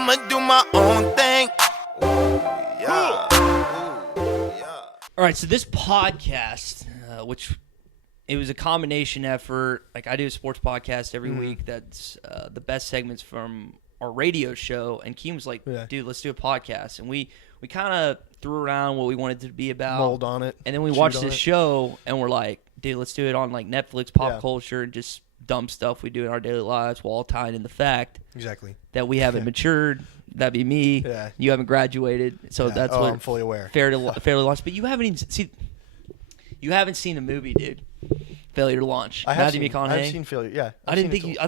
I'ma do my own thing. Yeah. All right, so this podcast, which it was a combination effort. Like I do a sports podcast every week. That's the best segments from our radio show. And Keem was like, dude, let's do a podcast. And we kind of threw around what we wanted it to be about. Mold on it. And then we watched this show, and we're like, dude, let's do it on like Netflix, pop culture, and just dumb stuff we do in our daily lives while tying in the fact that we haven't matured. That'd be me. Yeah. You haven't graduated. So that's what I'm fully aware. Fairly launched. But you haven't even seen the movie, dude. Failure to Launch. I've seen Failure. Yeah. I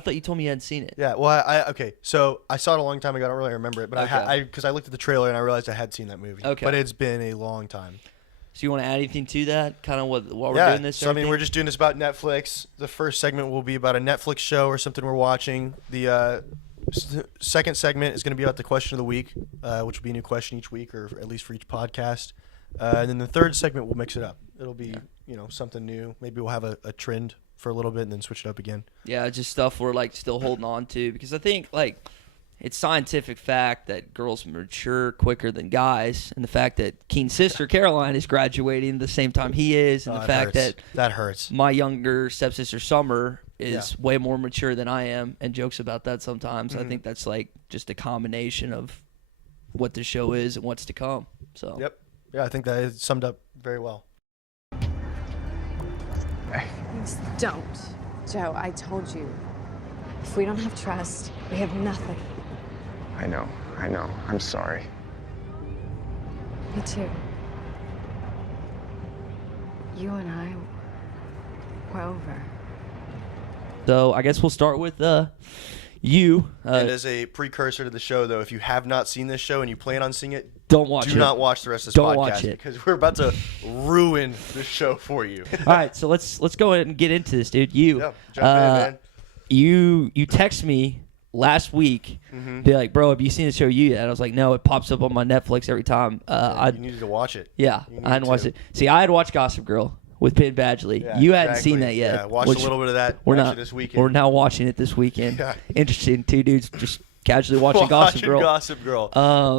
thought you told me you hadn't seen it. Yeah. Well, okay. So I saw it a long time ago. I don't really remember it, but because I looked at the trailer and I realized I had seen that movie. Okay. But it's been a long time. So you want to add anything to that? Kind of what we're doing this? So I mean, we're just doing this about Netflix. The first segment will be about a Netflix show or something we're watching. The second segment is going to be about the question of the week, which will be a new question each week, or at least for each podcast. And then the third segment we'll mix it up. It'll be something new. Maybe we'll have a trend for a little bit and then switch it up again. Yeah, just stuff we're like still holding on to, because I think like it's scientific fact that girls mature quicker than guys, and the fact that Keen's sister Caroline is graduating the same time he is, and the fact that hurts. My younger stepsister Summer is way more mature than I am, and jokes about that sometimes. I think that's like just a combination of what the show is and what's to come. So I think that is summed up very well. Don't. Joe, I told you. If we don't have trust, we have nothing. I know. I'm sorry. Me too. You and I, we're over. So I guess we'll start with you. And as a precursor to the show, though, if you have not seen this show and you plan on seeing it, do not watch the rest of this podcast. Don't watch it, because we're about to ruin this show for you. All right, so let's go ahead and get into this, dude. Jump in, man. You text me last week, be like, bro, have you seen the show yet? And I was like, no, it pops up on my Netflix every time. You needed to watch it. Yeah, I hadn't watched it. See, I had watched Gossip Girl with Penn Badgley. Yeah, you hadn't seen that yet. Yeah, watched a little bit of that this weekend. We're now watching it this weekend. Yeah. Interesting, two dudes just casually watching Gossip Girl.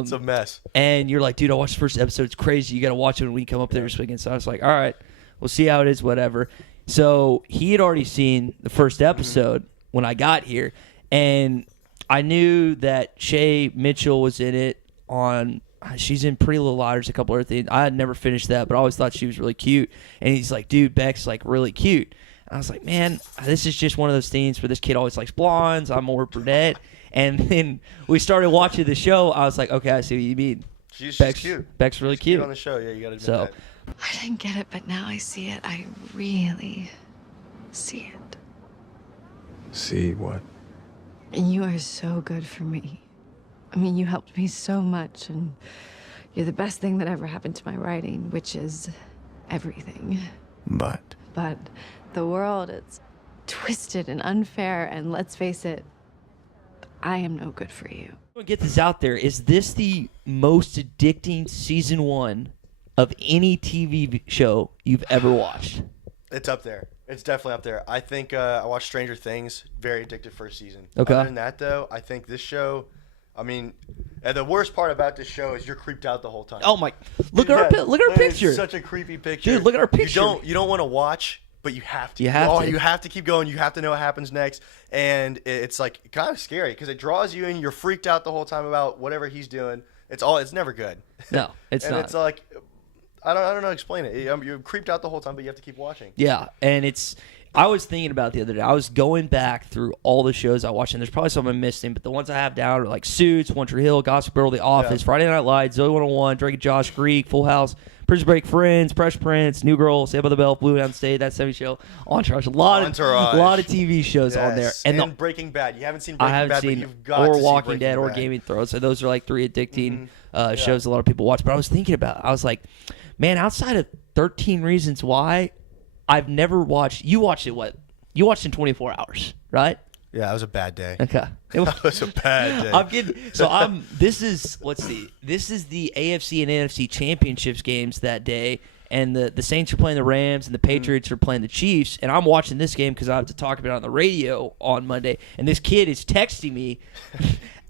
It's a mess. And you're like, dude, I watched the first episode. It's crazy. You got to watch it when we come up there this weekend. So I was like, all right, we'll see how it is, whatever. So he had already seen the first episode when I got here. And I knew that Shay Mitchell was in it she's in Pretty Little Liars, a couple other things. I had never finished that, but I always thought she was really cute. And he's like, dude, Beck's like really cute. And I was like, man, this is just one of those things where this kid always likes blondes. I'm more brunette. And then we started watching the show. I was like, okay, I see what you mean. She's cute. Beck's really cute on the show. Yeah, you got to admit that. I didn't get it, but now I see it. I really see it. See what? And you are so good for me. I mean, you helped me so much, and you're the best thing that ever happened to my writing, which is everything. But the world, it's twisted and unfair, and let's face it, I am no good for you. Get this out there. Is this the most addicting season 1 of any TV show you've ever watched? It's up there. It's definitely up there. I think I watched Stranger Things. Very addictive first season. Okay. Other than that, though, I think this show, I mean, and the worst part about this show is you're creeped out the whole time. Oh, my. Look at our picture. It's such a creepy picture. Dude, look at our picture. You don't want to watch, but you have to. You have to keep going. You have to know what happens next. And it's like kind of scary because it draws you in. You're freaked out the whole time about whatever he's doing. It's never good. No, it's and not. It's like, I don't know how to explain it. You're creeped out the whole time, but you have to keep watching. Yeah, and I was thinking about it the other day. I was going back through all the shows I watched, and there's probably some I'm missing, but the ones I have down are like Suits, One Tree Hill, Gossip Girl, The Office, Friday Night Lights, Zoe 101, Drake and Josh, Greek, Full House, Prison Break, Friends, Fresh Prince, New Girl, Saved by the Bell, Blue Downstate, That 70 Show, Entourage. A lot of TV shows on there. And Breaking Bad. You haven't seen Breaking Bad, but you've got to see Walking Dead, Bad. or Game of Thrones. So those are like 3 addicting shows a lot of people watch. But I was thinking about it. I was like, man, outside of 13 Reasons Why, I've never watched. You watched it, what? You watched in 24 hours, right? Yeah, it was a bad day. Okay. It was a bad day. I'm getting this is the AFC and NFC championships games that day, and the Saints are playing the Rams and the Patriots are playing the Chiefs, and I'm watching this game because I have to talk about it on the radio on Monday, and this kid is texting me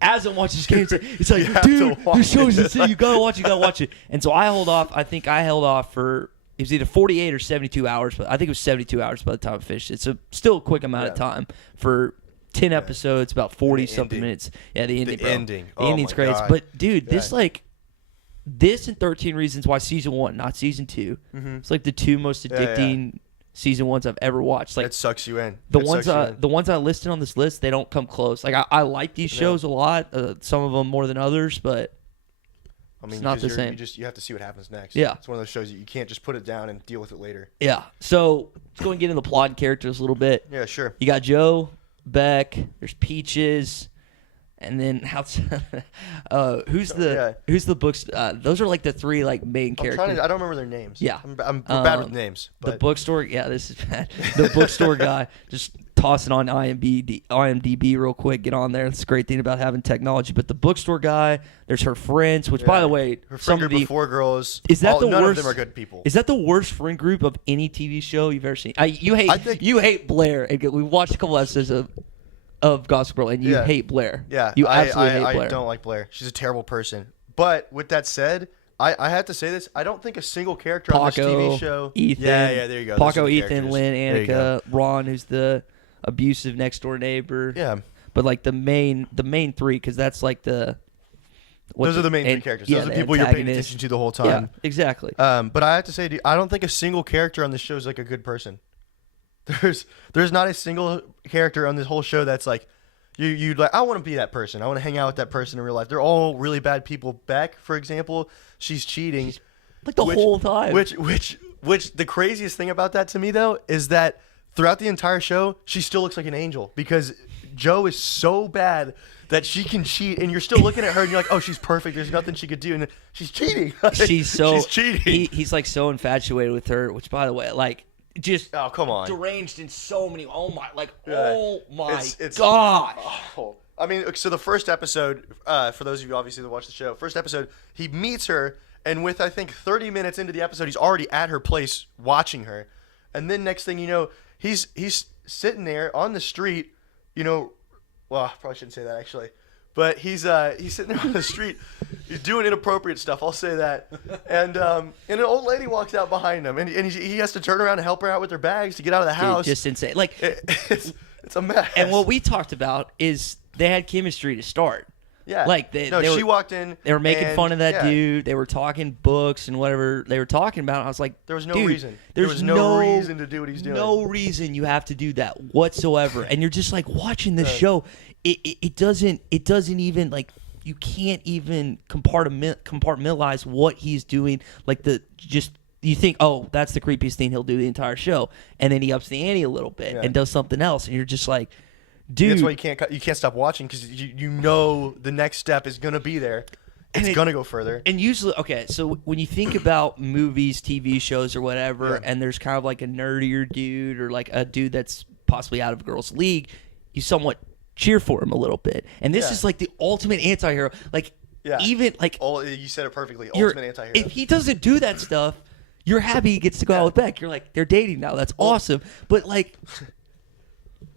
as I'm watching this game, it's like, have dude, to watch this show's it. insane. You gotta watch it. And so I held off. I think I held off for it was either 48 or 72 hours, but I think it was 72 hours by the time I finished it. So still a quick amount of time for 10 episodes, about 40 something minutes. Yeah, the ending. The bro. ending. The ending's my great. God. But dude, this and 13 Reasons Why season 1, not season 2. It's like the two most addicting season 1s I've ever watched. Like It sucks you in. the It ones sucks you in. the ones I listed on this list, they don't come close. Like I like these shows a lot, some of them more than others, but I mean, it's not the 'cause same. you have to see what happens next. Yeah. It's one of those shows you can't just put it down and deal with it later. yeah. So let's go and get into the plot and characters a little bit. Yeah, sure. You got Joe, Beck, there's Peaches, and then who's the books? Those are like the three like main characters. I don't remember their names. Yeah. I'm bad with names. The But bookstore, yeah, this is bad. The bookstore guy, just tossing on IMDb real quick. Get on there. That's the great thing about having technology. But the bookstore guy, there's her friends, which by the way, her some friend of group the of 4 girls. is that the none worst? of them are good people. Is that the worst friend group of any TV show you've ever seen? You hate Blair. And we watched a couple episodes of Gossip Girl, and you hate Blair. Yeah, you absolutely hate Blair. I don't like Blair. She's a terrible person. But with that said, I have to say this. I don't think a single character on this TV show. Ethan. Yeah, there you go. Those are Paco, the Ethan, characters. Lynn, There you go. Annika, Ron, who's the abusive next door neighbor. Yeah. But like the main three, because that's like the. Those are the main three characters. Those are the people you're paying attention to the whole time. Yeah, exactly. But I have to say, dude, I don't think a single character on this show is like a good person. There's not a single character on this whole show that's like you'd like. I want to be that person. I want to hang out with that person in real life. They're all really bad people. Beck, for example, she's cheating Like the whole time. Which the craziest thing about that to me though is that throughout the entire show she still looks like an angel because Joe is so bad that she can cheat, and you're still looking at her and you're like, oh, she's perfect. There's nothing she could do, and she's cheating. she's cheating. He's like so infatuated with her, which by the way, like just Oh, come on. deranged in so many. Oh my It's- gosh. Oh. I mean, so the first episode, for those of you obviously that watch the show, first episode, he meets her, and with I think 30 minutes into the episode, he's already at her place watching her, and then next thing you know, he's sitting there on the street, you know. Well, I probably shouldn't say that actually, but he's sitting there on the street, he's doing inappropriate stuff. I'll say that, and an old lady walks out behind him, and he has to turn around and help her out with her bags to get out of the house. Dude, just insane. Like It's a mess. and what we talked about is they had chemistry to start. Yeah. Like she were, walked in. They were making and, fun of that yeah, dude. They were talking books and whatever they were talking about. I was like, There was no dude, reason. There's There was no reason to do what he's doing. No reason you have to do that whatsoever. And you're just like watching the show. It doesn't even like you can't even compartmentalize what he's doing. Like you think, oh, that's the creepiest thing he'll do the entire show, and then he ups the ante a little bit and does something else, and you're just like, dude. That's why you can't stop watching because you know the next step is gonna be there. It's gonna go further. And usually, okay, so when you think about movies, TV shows, or whatever, Yeah. and there's kind of like a nerdier dude or like a dude that's possibly out of a girl's league, you somewhat cheer for him a little bit. And this is like the ultimate anti-hero. Like, even like You said it perfectly. you're- Ultimate anti-hero. if he doesn't do that stuff, you're happy he gets to go out with Beck. You're like, they're dating now. That's awesome. But like,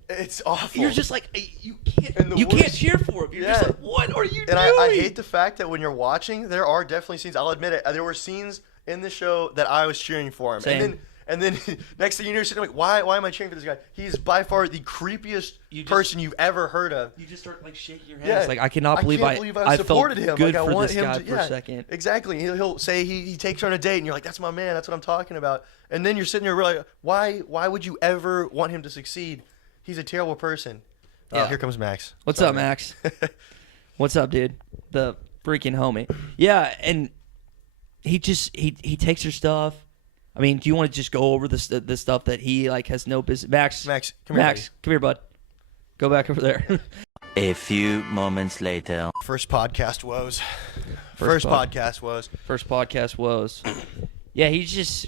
It's awful. you're just like, you And the can't can't worst- cheer for him. You're just Yeah. like, what are you And doing? I hate the fact that when you're watching, there are definitely scenes. I'll admit it. There were scenes in the show that I was cheering for him. Same. And then next thing you know, you're sitting like, why am I cheering for this guy? He's by far the creepiest person you've ever heard of. You just start like shaking your head. Yeah. It's like I cannot believe I supported felt him. good Like, I for want this him guy to, for a second. Exactly. He'll say he takes her on a date, and you're like, that's my man. That's what I'm talking about. And then you're sitting there like, why would you ever want him to succeed? He's a terrible person. Oh, Yeah. here comes Max. What's Sorry. up, Max? What's up, dude? The freaking homie. Yeah, and he takes her stuff. I mean, do you want to just go over the stuff that he like has no business? Max, come here, Max, come here, bud. Go back over there. A few moments later. First podcast woes. First podcast woes. First podcast woes. Yeah, he's just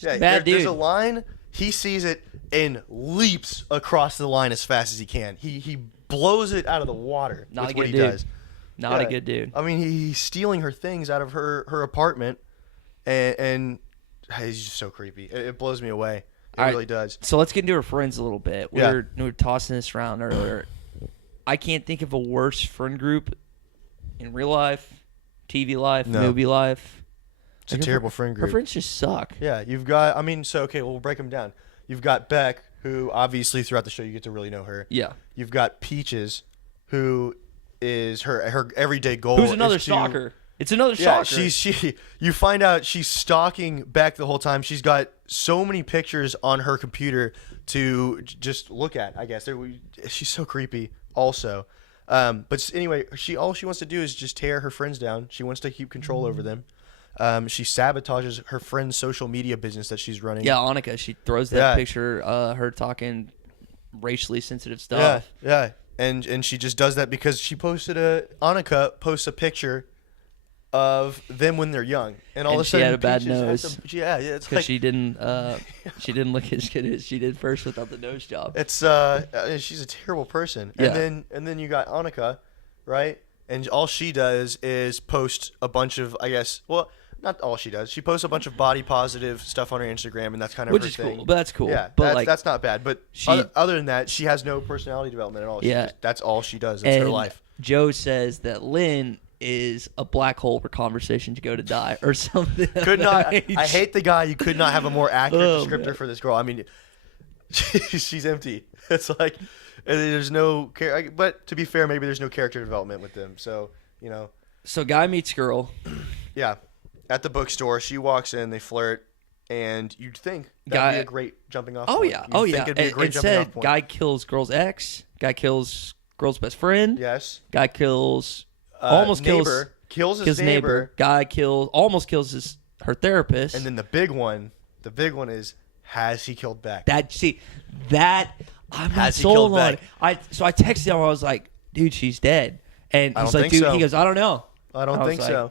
Yeah, a bad dude. There's a line. He sees it and leaps across the line as fast as he can. He blows it out of the water. Not with a what good he dude. does. Not a Yeah. good dude. I mean, he's stealing her things out of her apartment, and he's just so creepy. It blows me away. It All right. really does. So let's get into our friends a little bit. We Yeah. were tossing this around earlier. I can't think of a worse friend group in real life, TV life, No. movie life. It's a terrible friend Her group. friends just suck. Yeah, you've got. I mean, so okay, we'll break them down. You've got Beck, who obviously throughout the show you get to really know her. Yeah. You've got Peaches, who is her everyday goal. Who's another is to- stalker? It's another Yeah, stalker. you find out she's stalking Beck the whole time. She's got so many pictures on her computer to just look at. I guess she's so creepy. Also, but anyway, all she wants to do is just tear her friends down. She wants to keep control over them. She sabotages her friend's social media business that she's running. Yeah, Annika. She throws that picture, her talking racially sensitive stuff. Yeah. And she just does that because Annika posts a picture of them when they're young, and all And of a she sudden had a bad Peaches has nose. it's Because like she didn't look as good as she did first without the nose job. it's she's a terrible person. Yeah. And then you got Annika, right? And all she does is post a bunch of, I guess, well, not all she does. She posts a bunch of body positive stuff on her Instagram, and that's kind of Which her is thing. cool. But that's cool. Yeah, But that's not bad. But she- other than that, she has no personality development at all. Yeah. That's all she does. It's her And life. Joe says that Lynn is a black hole for conversations go to die or something. Could not. I hate the guy. You could not have a more accurate Oh, descriptor man. for this girl. I mean, she's empty. It's like there's no care. But to be fair, maybe there's no character development with them. So So guy meets girl. yeah. At the bookstore, she walks in. They flirt, and you'd think that'd Guy- be a great jumping off. Oh point. yeah. You'd Oh think yeah. It'd be a great It jumping off said point. guy kills girl's ex. Guy kills girl's best friend. Yes. Guy kills almost neighbor kills his neighbor. Guy almost kills her therapist. And then the big one is, has he killed Beck? I'm not Has he sold killed on it. Beck? So I texted him. I was like, dude, she's dead. And I he's don't like, think dude, so. he goes, I don't know. I don't was think like, so.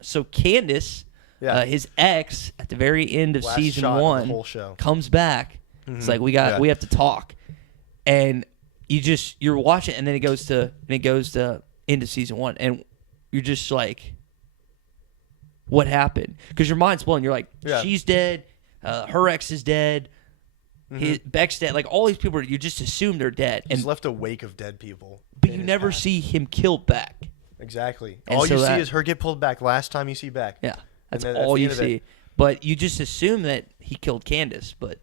So Candace, Yeah. his ex, at the very end of Last season shot of the 1, whole show. comes back. It's like we Yeah. have to talk, and you're watching, and then it goes to into season 1, and you're just like, what happened? Because your mind's blown. You're like, Yeah. she's dead, her ex is dead. Beck's dead. Like all these people, you just assume they're dead, He's and left a wake of dead people. but in you his never past. see him kill Beck. Exactly. And All so you see that- is her get pulled back. Last time you see Beck. Yeah, that's then that's all the you end of it. see. But you just assume that he killed Candace. But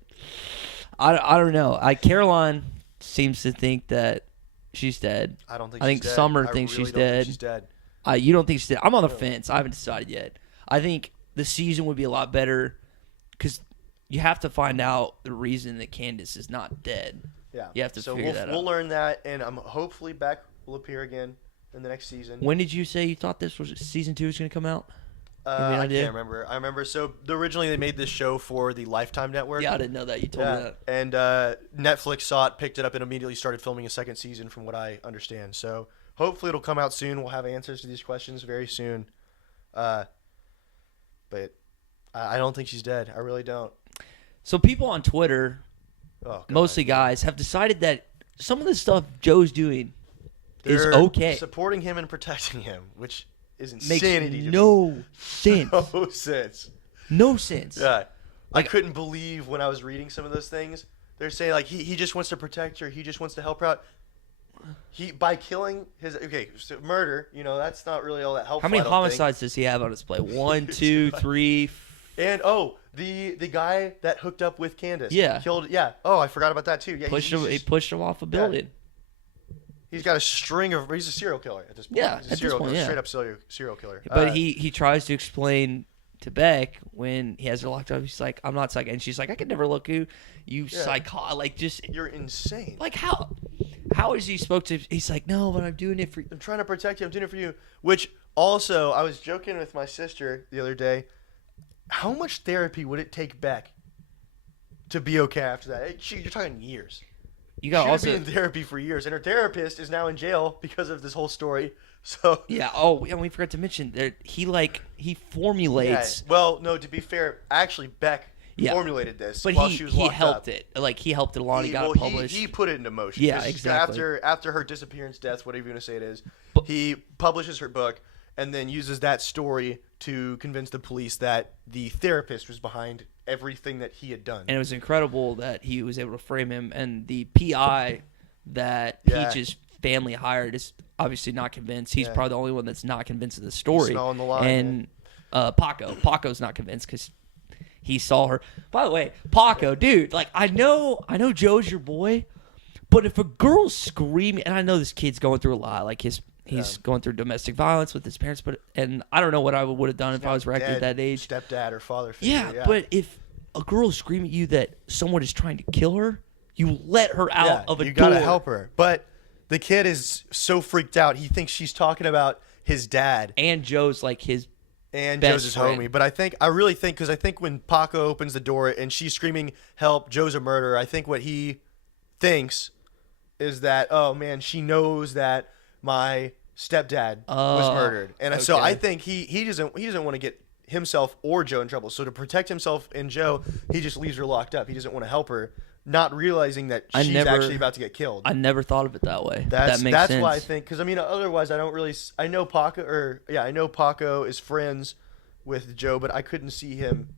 I don't know. Caroline seems to think that she's dead. I don't think. I think she's dead. Summer I thinks really she's don't think dead. She's dead. You don't think she's dead? I'm on the fence. I haven't decided yet. I think the season would be a lot better because you have to find out the reason that Candace is not dead. Yeah. You have to so figure that out. We'll learn that, and hopefully Beck will appear again in the next season. When did you say you thought this was season 2 was going to come out? Give me an I idea. can't remember. I remember. So originally they made this show for the Lifetime Network. Yeah, I didn't know that. You told me Yeah. that. And Netflix saw it, picked it up, and immediately started filming a second season, from what I understand. So hopefully it'll come out soon. We'll have answers to these questions very soon. But I don't think she's dead. I really don't. So people on Twitter, Oh, God. mostly guys, have decided that some of the stuff Joe's doing is They're okay. supporting him and protecting him, which is Makes insanity. to me. no sense. No sense. No sense. Yeah. I couldn't believe when I was reading some of those things. They're saying like he just wants to protect her. He just wants to help her out. By killing his murder. That's not really all that helpful. How many I don't think. homicides does he have on his plate? 1, 2, 3. And the guy that hooked up with Candace. Yeah. Killed. Yeah. Oh, I forgot about that too. Yeah. He pushed him off a building. He's got a string of. He's a serial killer at this point. Yeah, He's a at this serial point, killer, yeah. straight up serial killer. But he tries to explain to Beck when he has her locked up. He's like, "I'm not psycho," and she's like, "I could never look you psycho." Like just You're insane. like how is he supposed to? He's like, "No, but I'm doing it for." I'm trying to protect you. I'm doing it for you. Which also, I was joking with my sister the other day. How much therapy would it take Beck to be okay after that? You're talking years. You got She would also be in therapy for years, and her therapist is now in jail because of this whole story. So yeah. Oh, yeah. We forgot to mention that he formulates. Well, no. To be fair, actually, Beck formulated this But while she was he locked helped up. it. Like he helped it along. He got it published. He put it into motion. Yeah, 'Cause exactly. After her disappearance, death, whatever you want to say it is, he publishes her book and then uses that story to convince the police that the therapist was behind everything that he had done. And it was incredible that he was able to frame him, and the PI that Yeah. Peaches family hired is obviously not convinced. He's probably the only one that's not convinced of the story. Smelling the line, and Paco's not convinced because he saw her. By the way, Paco, dude, like I know Joe's your boy, but if a girl's screaming, and I know this kid's going through a lot, like he's going through domestic violence with his parents, and I don't know what I would have done if I was Rector at that age. Stepdad or father figure. Yeah, but if a girl screaming at you that someone is trying to kill her, you let her out of a door. You gotta help her. But the kid is so freaked out. He thinks she's talking about his dad. And Joe's like his and best Joe's his friend. homie. But I really think, because I think when Paco opens the door and she's screaming, "Help! Joe's a murderer," I think what he thinks is that, oh man, she knows that my stepdad was murdered, and so I think he doesn't want to get himself or Joe in trouble. So to protect himself and Joe, he just leaves her locked up. He doesn't want to help her, not realizing that she's actually about to get killed. I never thought of it that way. That makes that's sense. why I think, because I mean, otherwise I don't really. I know Paco is friends with Joe, but I couldn't see him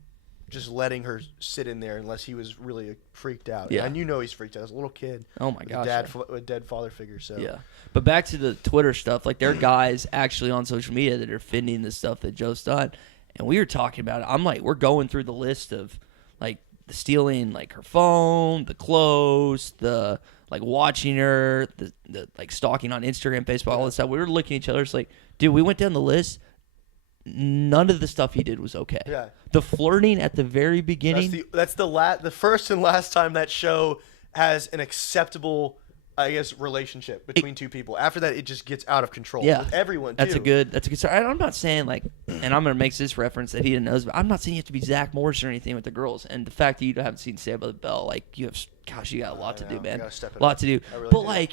just letting her sit in there unless he was really freaked out. Yeah. And you know he's freaked out. As a little kid. Oh my gosh. A dead father figure. So yeah. But back to the Twitter stuff, like there are guys actually on social media that are defending the stuff that Joe's done, and we were talking about it. I'm like, we're going through the list of like the stealing, like her phone, the clothes, the like watching her, the like stalking on Instagram, Facebook, all this stuff. We were looking at each other. It's like, dude, we went down the list. None of the stuff he did was okay. Yeah. The flirting at the very beginning. That's the first and last time that show has an acceptable, I guess, relationship between two people. After that, it just gets out of control. Yeah, with everyone. That's too. a good start. I'm not saying like, and I'm gonna make this reference that he didn't know, but I'm not saying you have to be Zach Morris or anything with the girls. And the fact that you haven't seen Saved by the Bell, like you got a lot to do, man. A lot to do. Really but do. like,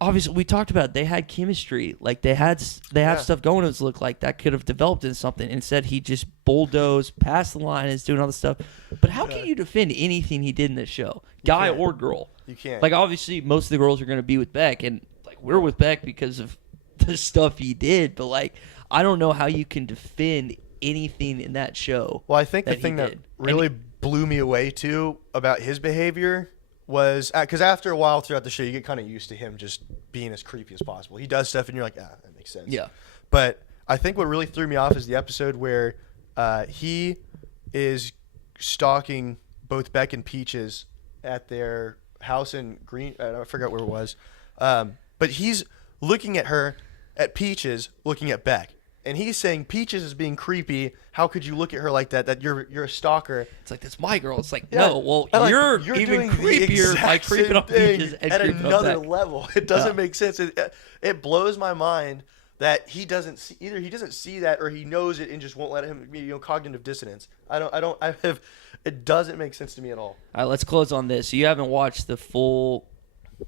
obviously, we talked about it. They had chemistry. Like they had stuff going. It looked like that could have developed into something. Instead, he just bulldozed past the line and is doing all this stuff. But how can you defend anything he did in this show, guy or girl? You can't. Like obviously, most of the girls are going to be with Beck, and like we're with Beck because of the stuff he did. But like, I don't know how you can defend anything in that show. Well, I think the he thing that did. really blew me away too about his behavior was because after a while throughout the show, you get kind of used to him just being as creepy as possible. He does stuff, and you're like, that makes sense. Yeah. But I think what really threw me off is the episode where he is stalking both Beck and Peaches at their house in Green. I forgot where it was. But he's looking at her, at Peaches, looking at Beck. And he's saying Peaches is being creepy. How could you look at her like that? That you're a stalker. It's like, that's my girl. It's like, Yeah. no, well, And, like, you're doing even the creepier by exact creeping same up thing Peaches and at creeping up another Beck. level. It doesn't Yeah. make sense. It blows my mind that he doesn't see, either he doesn't see that or he knows it and just won't let him. Cognitive dissonance. It doesn't make sense to me at all. All right, let's close on this. So you haven't watched the full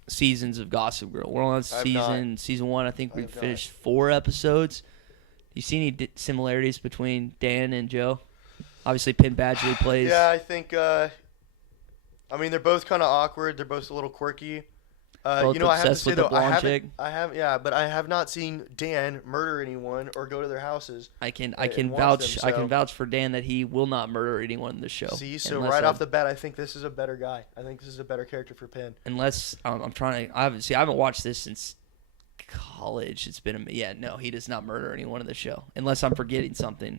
seasons of Gossip Girl. We're on season 1. I think we finished 4 episodes. You see any similarities between Dan and Joe? Obviously, Penn Badgley plays. Yeah, I think. They're both kind of awkward. They're both a little quirky. Both I have to obsessed say with the though, blonde chick. but I have not seen Dan murder anyone or go to their houses. I can and watch vouch. them, I can so- vouch for Dan that he will not murder anyone in the show. See, so unless right I- off the bat, I think this is a better guy. I think this is a better character for Penn. Unless I'm trying to. I haven't watched this since college. It's been he does not murder anyone in the show unless I'm forgetting something.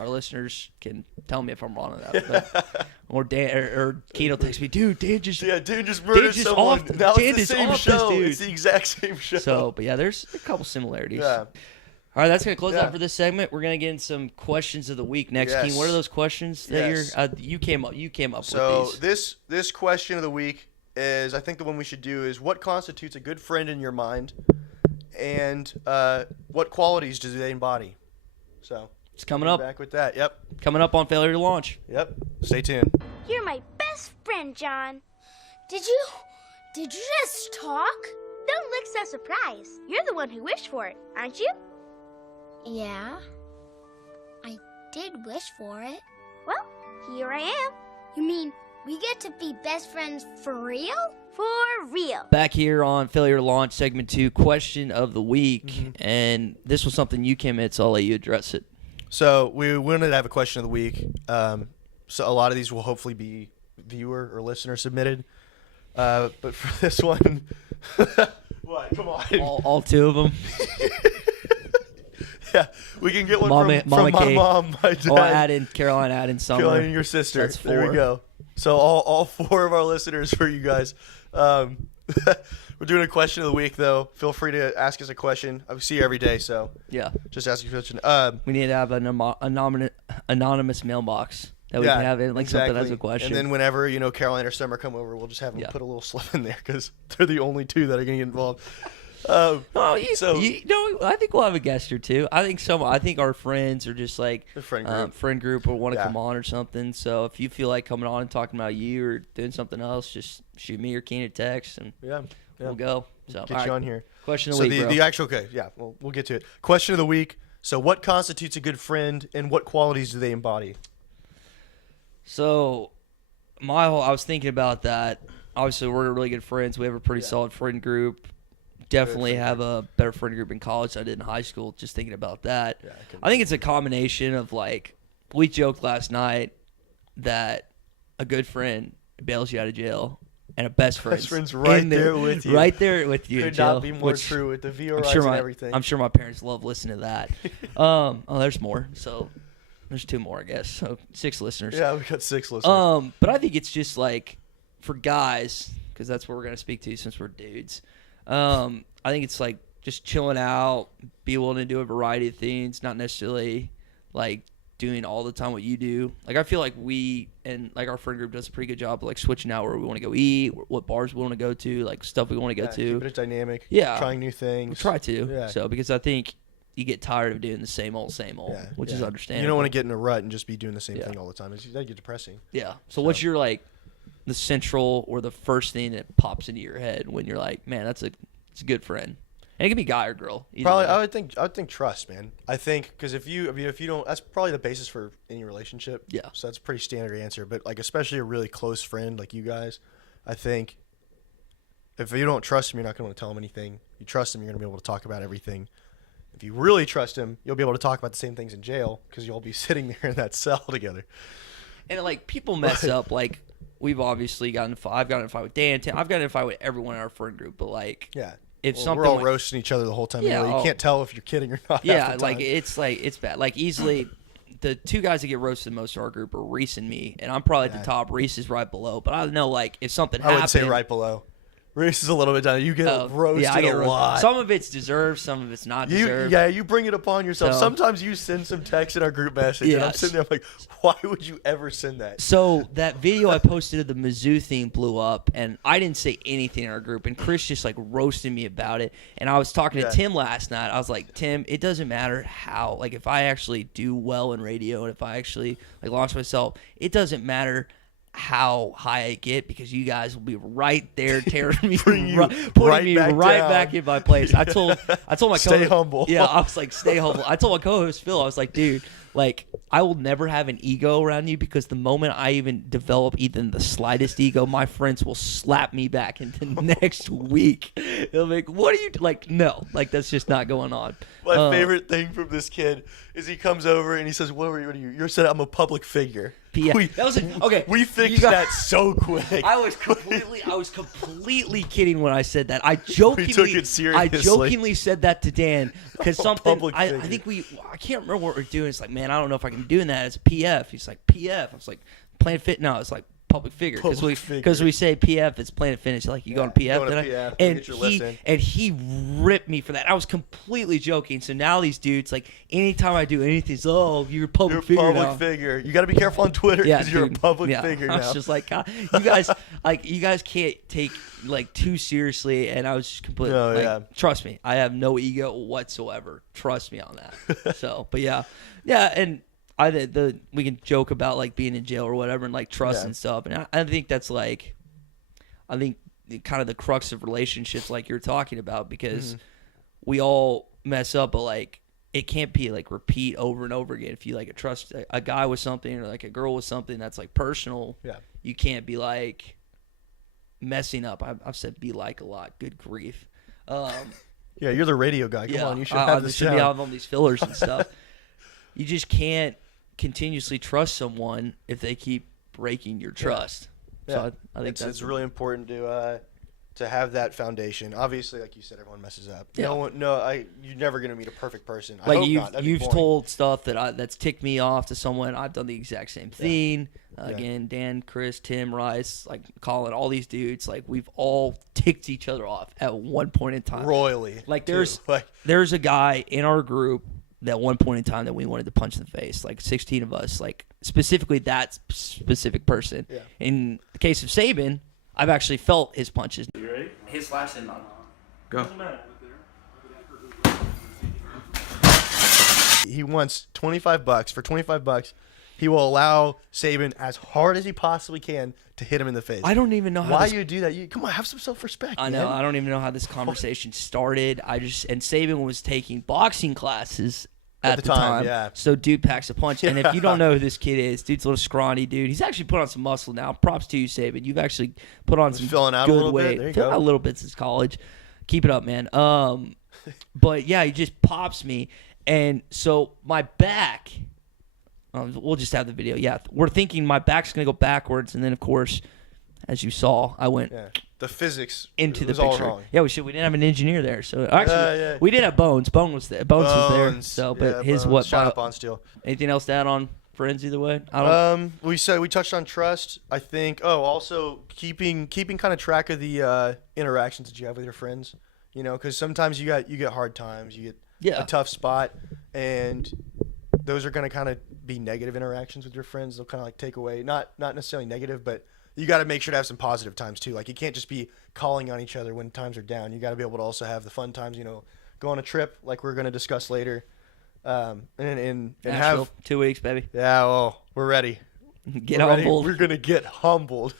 Our listeners can tell me if I'm wrong on that. But, or Dan or Keto texts me, dude. Dan just murdered someone. Off, Now Dan it's the is same off show. this dude. It's the exact same show. So, but yeah, there's a couple similarities. Yeah. All right, that's gonna close Yeah. out for this segment. We're gonna get in some questions of the week next. Yes. Keen, what are those questions that Yes. you came up So with these? this question of the week is, I think the one we should do is, what constitutes a good friend in your mind, and what qualities do they embody? So It's coming we'll up. be back with that. Yep. Coming up on Failure to Launch. Yep. Stay tuned. You're my best friend, John. Did you just talk? Don't look so surprised. You're the one who wished for it, aren't you? Yeah, I did wish for it. Well, here I am. You mean we get to be best friends for real? For real. Back here on Failure to Launch, segment 2, question of the week, Mm-hmm. and this was something you came in, so I'll let you address it. So we wanted to have a question of the week. So a lot of these will hopefully be viewer or listener submitted. But for this one, Come on. All two of them. Yeah, we can get one Mama from my Kay. mom, my dad, Oh, add in Caroline, add in Summer. Caroline, and your sister. That's There we 4. go. So all 4 of our listeners for you guys. We're doing a question of the week, though. Feel free to ask us a question. I see you every day, so Yeah. just ask a question. We need to have an anonymous mailbox that we can have in, like something as a question. And then whenever, Caroline or Summer come over, we'll just have them Yeah. put a little slip in there because they're the only 2 that are going to get involved. I think we'll have a guest or 2. I think our friends are just like A friend group. or want to Yeah. come on or something. So if you feel like coming on and talking about you or doing something else, just shoot me or Keen a text and we'll go. So Get you on here. Question of the week, bro. The actual, okay, yeah, we'll get to it. Question of the week. So what constitutes a good friend and what qualities do they embody? So I was thinking about that. Obviously, we're really good friends. We have a pretty solid friend group. Definitely have a better friend group in college than I did in high school. Just thinking about that. Yeah, I think it's a combination of like, we joked last night that a good friend bails you out of jail and a best friend's right there with you. Right there with you. Could not be more true with the VORs and everything. I'm sure my parents love listening to that. There's more. So there's 2 more, I guess. So 6 listeners. Yeah, we got 6 listeners. But I think it's just like for guys, because that's what we're gonna speak to since we're dudes. I think it's like just chilling out, be willing to do a variety of things, not necessarily like doing all the time what you do. Like I feel like we and like our friend group does a pretty good job of like switching out where we want to go eat, what bars we want to go to, like stuff we want to go to. Keep it dynamic. Yeah, trying new things. We try to. Yeah. So because I think you get tired of doing the same old, which is understandable. You don't want to get in a rut and just be doing the same thing all the time. That'd get depressing. Yeah. So what's your like the central or the first thing that pops into your head when you're like, man, it's a good friend? And it can be guy or girl. Probably, I would think trust, man. I think because if you don't, that's probably the basis for any relationship. Yeah. So that's a pretty standard answer. But like, especially a really close friend like you guys, I think if you don't trust him, you're not going to tell him anything. You trust him, you're going to be able to talk about everything. If you really trust him, you'll be able to talk about the same things in jail because you'll be sitting there in that cell together. And like people mess up. Like we've obviously I've gotten in a fight with Dan. I've gotten in a fight with everyone in our friend group. But like, if something we're all roasting each other the whole time. Yeah, you can't tell if you're kidding or not. Yeah, like it's bad. Like easily, the 2 guys that get roasted the most in our group are Reese and me, and I'm probably at the top. Reese is right below, but I know like if something happened, I would say right below. Reese is a little bit down. You get roasted I get a lot. Some of it's deserved, some of it's not deserved. You bring it upon yourself. Sometimes you send some text in our group message, and I'm sitting there I'm like, why would you ever send that? So that video I posted of the Mizzou thing blew up, and I didn't say anything in our group, and Chris just like roasted me about it. And I was talking to Tim last night. I was like, Tim, it doesn't matter how. Like if I actually do well in radio, and if I actually like launch myself, it doesn't matter how high I get because you guys will be right there tearing me, putting me right back in my place. I told my co-host, stay humble. Yeah, I was like, stay humble. I told my co-host Phil, I was like, dude, like I will never have an ego around you because the moment I even develop even the slightest ego, my friends will slap me back into next week. They'll be like, what are you like? No, like that's just not going on. My favorite thing from this kid is he comes over and he says, what are you? You're saying I'm a public figure. Yeah, okay. We fixed that so quick. I was completely kidding when I said that. I jokingly, we took it seriously. I jokingly said that to Dan because something. I think I can't remember what we're doing. It's like, man, I don't know if I can be doing that as a PF. He's like, PF. I was like, Planet Fit. No, it's like public figure because we say PF. It's Planet Fitness. Like you go on PF, and he ripped me for that. I was completely joking. So now these dudes, like anytime I do anything, it's, oh, you're a public figure. Public figure. You got to be careful on Twitter because you're a public figure now. I was just like, God, you guys can't take like too seriously. And I was just completely trust me, I have no ego whatsoever. Trust me on that. So, but yeah, and. We can joke about like being in jail or whatever and like trust and stuff, and I think that's like, I think kind of the crux of relationships like you're talking about because we all mess up, but like it can't be like repeat over and over again. If you like trust a guy with something or like a girl with something that's like personal, you can't be like messing up. I've said be like a lot. Good grief. Yeah, you're the radio guy. Come on, you should have this. Should be on these fillers and stuff. You just can't continuously trust someone if they keep breaking your trust. So I think it's really important to to have that foundation. Obviously, like you said, everyone messes up. Yeah. You're never gonna meet a perfect person. I Like hope not. That'd be you've boring. told stuff that's ticked me off to someone. I've done the exact same thing. Again, Dan, Chris, Tim, Rice, like Colin, all these dudes, like we've all ticked each other off at one point in time. royally. Like too. there's a guy in our group that one point in time that we wanted to punch in the face, like 16 of us, like specifically that specific person. Yeah. In the case of Saban, I've actually felt his punches. You ready? His last in on. Go. He wants $25. For $25, he will allow Saban as hard as he possibly can to hit him in the face. I don't even know how why this, you do that. Come on, have some self-respect. I know. man. I don't even know how this conversation started. And Saban was taking boxing classes at the time. Yeah. So dude packs a punch. And if you don't know who this kid is, dude's a little scrawny dude. He's actually put on some muscle now. Props to you, Saban. You've actually put on some filling out a good little bit. weight. There you Filling go. out a little bit since college. Keep it up, man. But yeah, he just pops me. And so my back, we'll just have the video. Yeah, we're thinking my back's going to go backwards. And then, of course, as you saw, I went The physics into the was all picture. wrong. Yeah, we didn't have an engineer there. So actually, yeah. we did have Bones. Bones was there. Bones was there. So, but Yeah, his Bones. what? Shot up on steel. Anything else to add on friends either way? I don't. We touched on trust. I think. Oh, also keeping kind of track of the interactions that you have with your friends. You know, because sometimes you get hard times. You get a tough spot, and those are going to kind of be negative interactions with your friends. They'll kind of like take away, not necessarily negative, but you got to make sure to have some positive times too. Like you can't just be calling on each other when times are down. You got to be able to also have the fun times. You know, go on a trip like we're going to discuss later, and Nashville, have 2 weeks, baby. Yeah, well, we're ready. Get We're ready. humbled. We're gonna get humbled.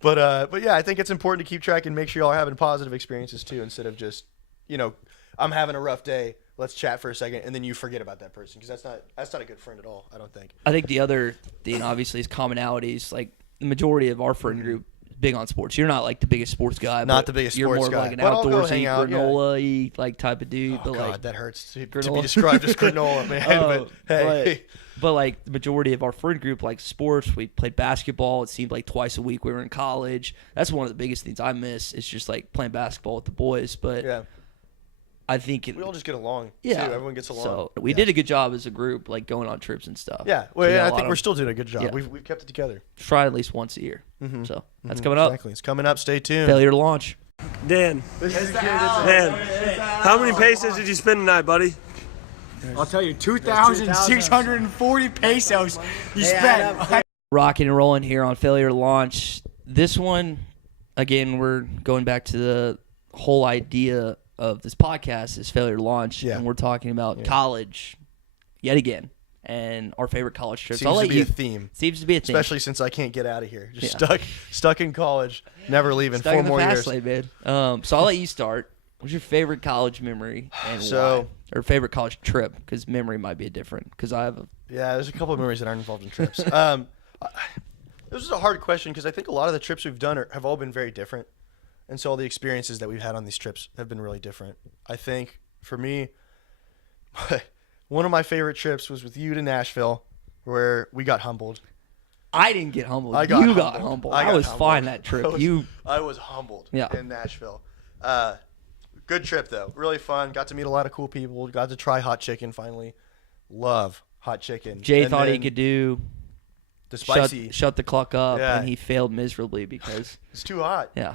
But yeah, I think it's important to keep track and make sure y'all are having positive experiences too, instead of just, I'm having a rough day. Let's chat for a second, and then you forget about that person, because that's not a good friend at all. I don't think. I think the other thing, obviously, is commonalities. Like the majority of our friend group, big on sports. You're not like the biggest sports guy. Not but the biggest you're sports more guy. of like an But I'll go outdoorsy, hang out, granola-y like type of dude. Oh but God, like that hurts to be granola. described as granola, man. But hey, But like the majority of our friend group, like sports, we played basketball. It seemed like twice a week we were in college. That's one of the biggest things I miss. Is just like playing basketball with the boys. But yeah, I think we all just get along. yeah, too. Everyone gets along. So we did a good job as a group, like going on trips and stuff. Yeah, So well, we got yeah, a I lot think of- we're still doing a good job. Yeah. We've kept it together. try at least once a year. So that's coming up. Exactly, it's coming up. Stay tuned. Failure to launch. Dan, how many pesos did you spend tonight, buddy? I'll tell you, 2,640 pesos you spent. Rocking and rolling here on Failure to Launch. This one, again, we're going back to the whole idea of this podcast is Failure to Launch, and we're talking about college yet again and our favorite college trips. Seems to be a theme. Seems to be a theme. Especially since I can't get out of here. Just stuck in college, never leaving. Stuck 4 in the more fast years. lane, man. So I'll let you start. What's your favorite college memory and So- why? Or favorite college trip? Because memory might be different. Because I have a Yeah, there's a couple of memories that aren't involved in trips. This is a hard question because I think a lot of the trips we've done have all been very different. And so all the experiences that we've had on these trips have been really different. I think for me, one of my favorite trips was with you to Nashville, where we got humbled. I didn't get humbled. I got you got humbled. I got was humbled. fine that trip. I was humbled Yeah. in Nashville. Good trip, though. Really fun. Got to meet a lot of cool people. Got to try hot chicken finally. Love hot chicken. Jay And thought he then could do the spicy. shut the clock up, Yeah. and he failed miserably because It's too hot. yeah.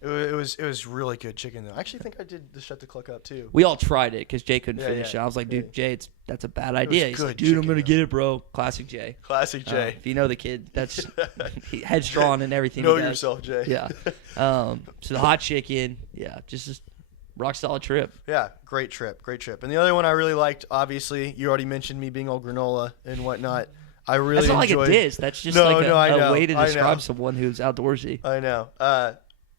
It was really good chicken though. I actually think I did the shut the clock up too. We all tried it because Jay couldn't Yeah, finish yeah. it. I was like, dude, Yeah. Jay, that's a bad idea. He's good like, dude, I'm chicken, gonna though. get it, bro. Classic Jay. Classic Jay. If you know the kid, that's headstrong and everything. Know he does. yourself, Jay. Yeah. So the hot chicken, yeah, just rock solid trip. Yeah, great trip. And the other one I really liked, obviously, you already mentioned me being all granola and whatnot. I really That's not enjoyed. like a diss. That's just No, like no, I a know, way to I describe know. someone who's outdoorsy. I know.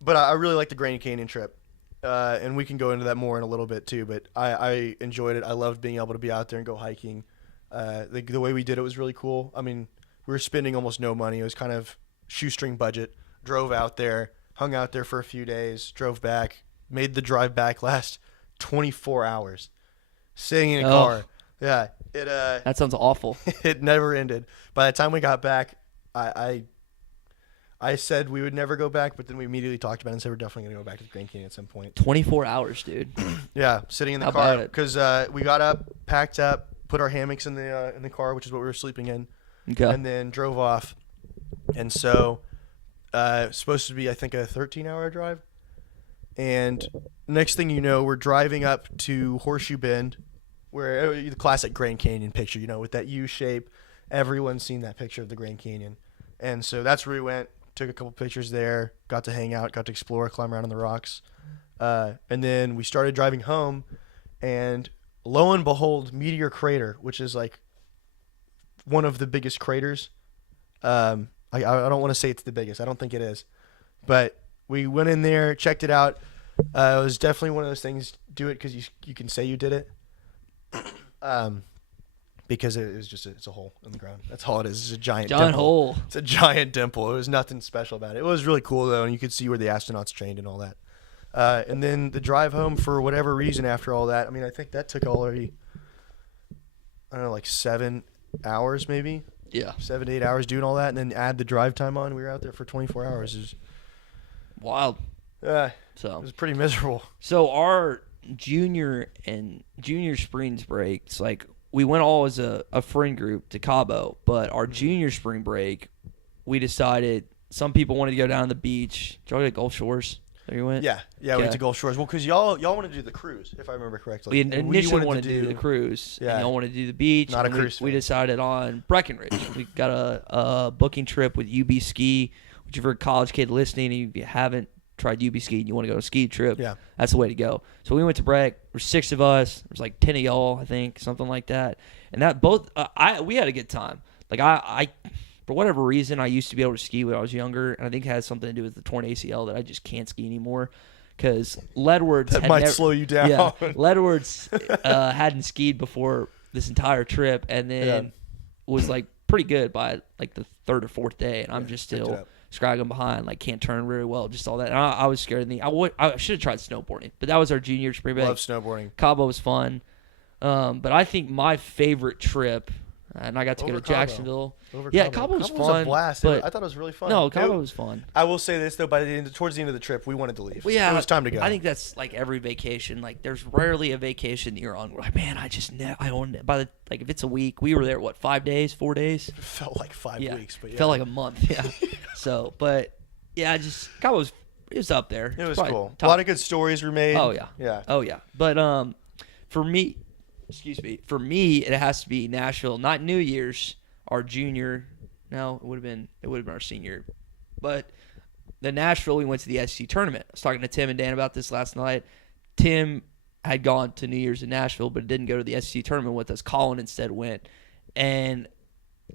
But I really liked the Grand Canyon trip. And we can go into that more in a little bit too. But I enjoyed it. I loved being able to be out there and go hiking. The way we did it was really cool. I mean, we were spending almost no money. It was kind of shoestring budget. Drove out there, hung out there for a few days, drove back, made the drive back last 24 hours, sitting in a car. Yeah, it That sounds awful. it never ended. By the time we got back, I I said we would never go back, but then we immediately talked about it and said we're definitely going to go back to the Grand Canyon at some point. 24 hours, dude. Yeah, sitting in the How car about it? because we got up, packed up, put our hammocks in the car, which is what we were sleeping in, Okay. and then drove off. And so it's supposed to be, I think, a 13-hour drive. And next thing you know, we're driving up to Horseshoe Bend, where the classic Grand Canyon picture, with that U shape. Everyone's seen that picture of the Grand Canyon. And so that's where we went, took a couple pictures there, got to hang out, got to explore, climb around on the rocks. And then we started driving home, and lo and behold, Meteor Crater, which is like one of the biggest craters. I don't want to say it's the biggest. I don't think it is. But we went in there, checked it out. It was definitely one of those things, do it because you can say you did it. Because it was just it's a hole in the ground. That's all it is. It's a giant dimple. hole. It's a giant dimple. It was nothing special about it. It was really cool, though, and you could see where the astronauts trained and all that. And then the drive home, for whatever reason, after all that, I mean, I think that took already, I don't know, like 7 hours maybe? Yeah. 7 to 8 hours doing all that, and then add the drive time on. We were out there for 24 hours. It was Wild. It So was pretty miserable. So our junior spring breaks, like we went all as a friend group to Cabo, but our junior spring break, we decided some people wanted to go down to the beach. Did y'all go to Gulf Shores? There you went? Yeah, we went to Gulf Shores. Well, because y'all wanted to do the cruise, if I remember correctly. We And initially wanted to do the cruise. Yeah. And y'all wanted to do the beach. Not a and cruise we fan. decided on Breckenridge. We got a booking trip with UB Ski, which if you're a college kid listening and you haven't tried UB Ski and you want to go on a ski trip, Yeah. that's the way to go. So we went to Breck. There were 6 of us. There was like 10 of y'all, I think, something like that. And that both we had a good time. Like I for whatever reason, I used to be able to ski when I was younger, and I think it has something to do with the torn ACL that I just can't ski anymore. Because Ledwards That might slow you down. Yeah, Ledwards hadn't skied before this entire trip, and then was like pretty good by like the 3rd or 4th day, and I'm just still scraggling behind, like can't turn very well, just all that. And I was scared. I should have tried snowboarding, but that was our junior spring break. Love snowboarding. Cabo was fun, but I think my favorite trip, and I got to go Over to Cabo. Jacksonville. Over Yeah, Cabo. Cabo was Cabo fun. was a blast. But I thought it was really fun. No, Cabo was fun. I will say this though, towards the end of the trip, we wanted to leave. Well, yeah, it was time to go. I think that's like every vacation. Like, there's rarely a vacation that you're on where, like, man, I don't. By the if it's a week, we were there 5 days, 4 days. It felt like 5 weeks, but yeah. Felt like a month. Yeah. So, but yeah, Cabo was up there. It was Probably cool. top. A lot of good stories were made. Oh yeah. Yeah. Oh yeah. But for me, it has to be Nashville. Not New Year's, our junior. No, it would have been our senior. But the Nashville, we went to the SEC tournament. I was talking to Tim and Dan about this last night. Tim had gone to New Year's in Nashville, but didn't go to the SEC tournament with us. Colin instead went. And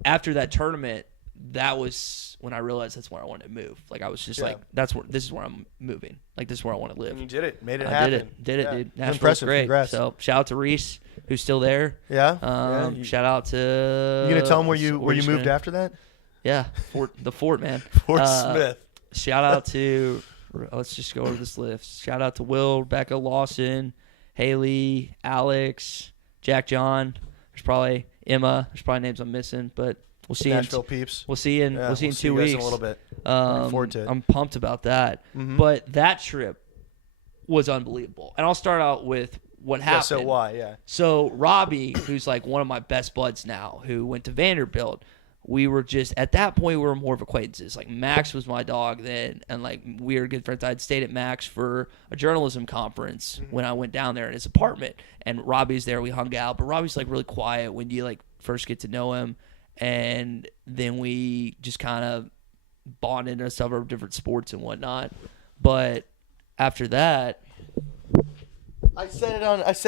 after that tournament, that was when I realized that's where I wanted to move. Like, I was just like, this is where I'm moving. Like, this is where I want to live. And you did it. Made it I happen. Did it, Yeah. dude. Nashville's Impressive. great. Congrats. So shout out to Reese, who's still there. Yeah. Shout out to. You gonna tell him where you just moved gonna- after that? Yeah, the Fort, man. Fort Smith. Shout out to. Let's just go over this list. Shout out to Will, Rebecca, Lawson, Haley, Alex, Jack, John. There's probably Emma. There's probably names I'm missing, but we'll see. Nashville peeps. We'll see in. We'll see in 2 you guys weeks. in a little bit. Looking forward to it. I'm pumped about that. Mhm. But that trip was unbelievable, and I'll start out with what happened. Yeah, so why? Yeah. So Robbie, who's like one of my best buds now, who went to Vanderbilt, we were just at that point we were more of acquaintances. Like, Max was my dog then, and like we were good friends. I'd stayed at Max for a journalism conference when I went down there in his apartment, and Robbie's there. We hung out, but Robbie's like really quiet when you like first get to know him, and then we just kind of bonded into several different sports and whatnot. But after that, I said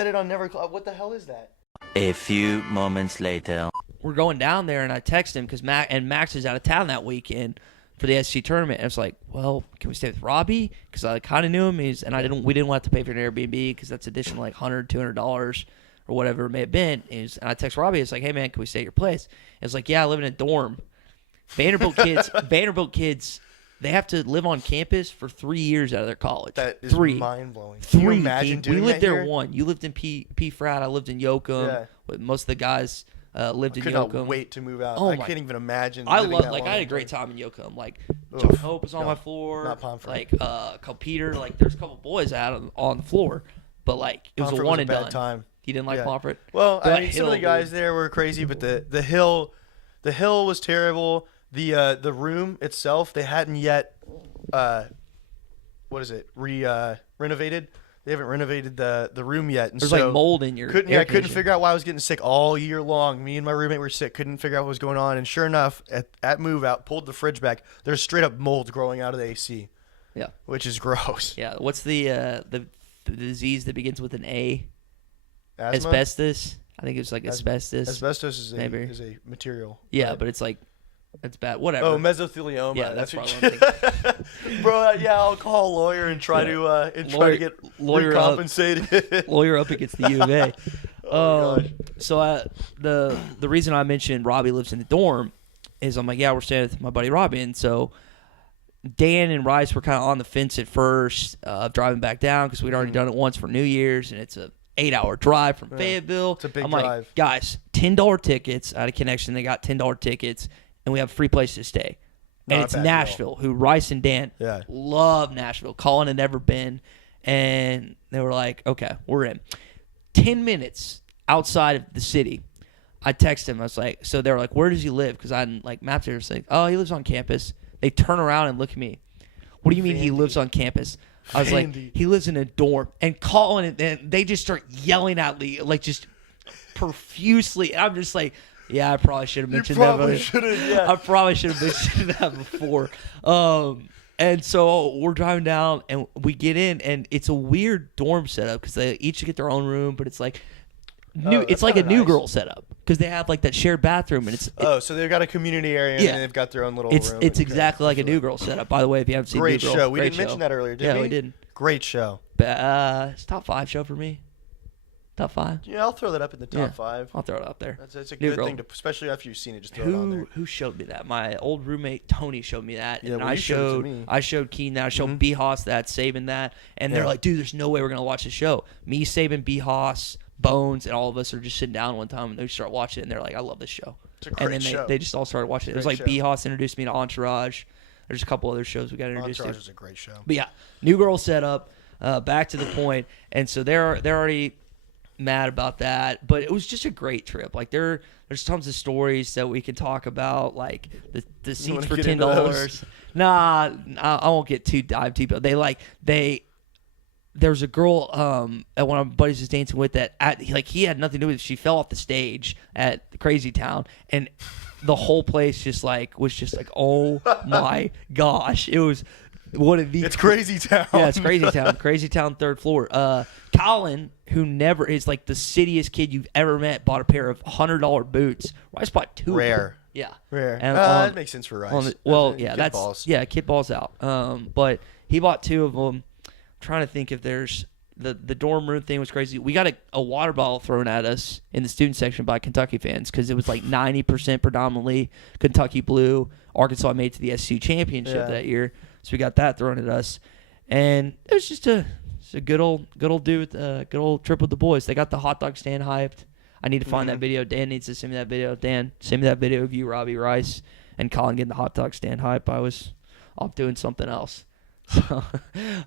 it on Never. What the hell is that? A few moments later. we're going down there, and I text him because Max is out of town that weekend for the SC tournament. And I was like, well, can we stay with Robbie? Because I kind of knew him. We didn't want to pay for an Airbnb because that's additional like $100, $200 or whatever it may have been. And I text Robbie. It's like, hey man, can we stay at your place? And it's like, yeah, I live in a dorm. Vanderbilt kids, they have to live on campus for 3 years out of their college. That is mind blowing. Can you imagine doing We lived that there here? one. You lived in P Frat. I lived in Yoakum. Yeah. With most of the guys lived in Could Yoakum. not wait to move out. Oh I my- can't even imagine. I living love that like I long. had a great time in Yoakum. Like Oof. John Hope was on No, my floor. not Pomfret. Like Peter. Like there's a couple boys out on the floor, but like it was Pomfret a one was a and bad done. time. He didn't like Yeah. Pomfret. Well, That I mean, some of the hill, guys dude. there were crazy, but the hill was terrible. The room itself, they hadn't yet renovated. They haven't renovated the room yet, and There's so like mold in your couldn't air couldn't conditioning. figure out why I was getting sick all year long. Me and my roommate were sick, couldn't figure out what was going on, and sure enough, at move out, pulled the fridge back. There's straight up mold growing out of the AC. Yeah. Which is gross. Yeah. What's the disease that begins with an A? Asthma? Asbestos. I think it was like asbestos. Asbestos is maybe. is a material. Yeah, but it's like it's bad. Whatever. Oh, mesothelioma. Yeah, that's what probably what I'm Bro, yeah, I'll call a lawyer and try to get lawyer recompensated. lawyer up against the U of A. Oh, gosh. So the reason I mentioned Robbie lives in the dorm is I'm like, yeah, we're staying with my buddy Robbie, and so Dan and Rice were kind of on the fence at first of driving back down because we'd already done it once for New Year's, and it's a 8-hour drive from Fayetteville. It's a big I'm drive. like, guys, $10 tickets out of Connection. They got $10 tickets, and we have a free place to stay. Not And a it's bad deal. Nashville, who Rice and Dan love Nashville. Colin had never been, and they were like, okay, we're in. 10 minutes outside of the city, I texted him. I was like, so they were like, where does he live? Because I hadn't like mapped it. I was like, oh, he lives on campus. They turn around and look at me. What do you mean he lives on campus? I was like, he lives in a dorm. And Colin, and they just start yelling at me, like just profusely. I'm just like, yeah, I probably should have mentioned that. probably should have, yeah. I probably should have mentioned that before. And so we're driving down, and we get in, and it's a weird dorm setup because they each get their own room, but it's like it's like a new girl setup because they have like that shared bathroom, and so they've got a community area and they've got their own little room. It's exactly like a new girl setup. By the way, if you haven't seen Great New Girl, show. We great didn't mention that earlier, did we? Yeah, we didn't. Great show. It's top 5 show for me. Top 5. Yeah, I'll throw that up in the top 5. I'll throw it up there. That's a New good Girl. thing to, especially after you've seen it. Just throw it on there. Who showed me that? My old roommate Tony showed me that, Yeah, and well, I you showed it to showed me. I showed Keen that, I showed B Haas that, Saban that, and they're Yeah. like, dude, there's no way we're gonna watch the show. Me, Saban, B Haas, Bones, and all of us are just sitting down one time, and they start watching it, and they're like, I love this show. It's a And great then show. they just all started watching it. It was Great like B show. Haas introduced me to Entourage. There's a couple other shows we got introduced Entourage to. is a great show. But yeah, New Girl setup, back to the point, and so they're already mad about that. But it was just a great trip. Like there's tons of stories that we can talk about, like the seats wanna for get into $10. Nah, I won't get too dive deep. There's a girl at one of my buddies was dancing with that he had nothing to do with it. She fell off the stage at Crazy Town, and the whole place was just like, oh my gosh, it was one of the. It's Crazy Town. Yeah, it's Crazy Town. Crazy Town, 3rd floor. Colin, who never is like the cittiest kid you've ever met, bought a pair of $100 boots. Rice bought 2. Rare. Yeah, Rare. And That makes sense for Rice. Kid balls. kid balls out. But he bought 2 of them. I'm trying to think if there's the dorm room thing was crazy. We got a water bottle thrown at us in the student section by Kentucky fans because it was like 90% predominantly Kentucky blue. Arkansas made it to the SEC championship that year, so we got that thrown at us, and it was just a good old dude, good old trip with the boys. They got the hot dog stand hyped. I need to find that video. Dan needs to send me that video. Dan, send me that video of you, Robbie Rice, and Colin getting the hot dog stand hype. I was off doing something else. So,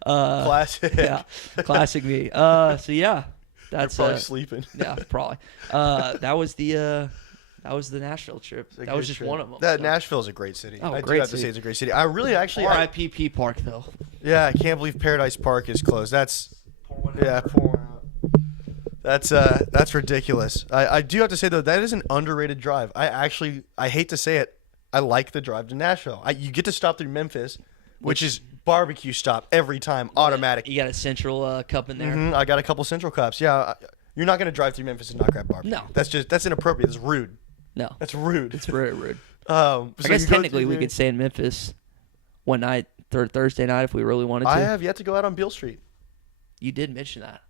Classic. Yeah, classic me. So yeah, that's Probably sleeping. Yeah, probably. That was the Nashville trip. That was just one of them. That so. Nashville is a great city. Oh, I do great have to say city. it's a great city. I really actually. R.I.P. Park though. Yeah, I can't believe Paradise Park is closed. That's pour one out. That's ridiculous. I do have to say though, that is an underrated drive. I hate to say it, I like the drive to Nashville. You get to stop through Memphis, which is barbecue stop every time, automatic. You got a Central cup in there. I got a couple Central cups. Yeah, you're not gonna drive through Memphis and not grab barbecue. No. That's inappropriate. That's rude. No, That's rude. it's very rude. I I guess technically we could stay in Memphis one night, Thursday night, if we really wanted to. I have yet to go out on Beale Street. You did mention that.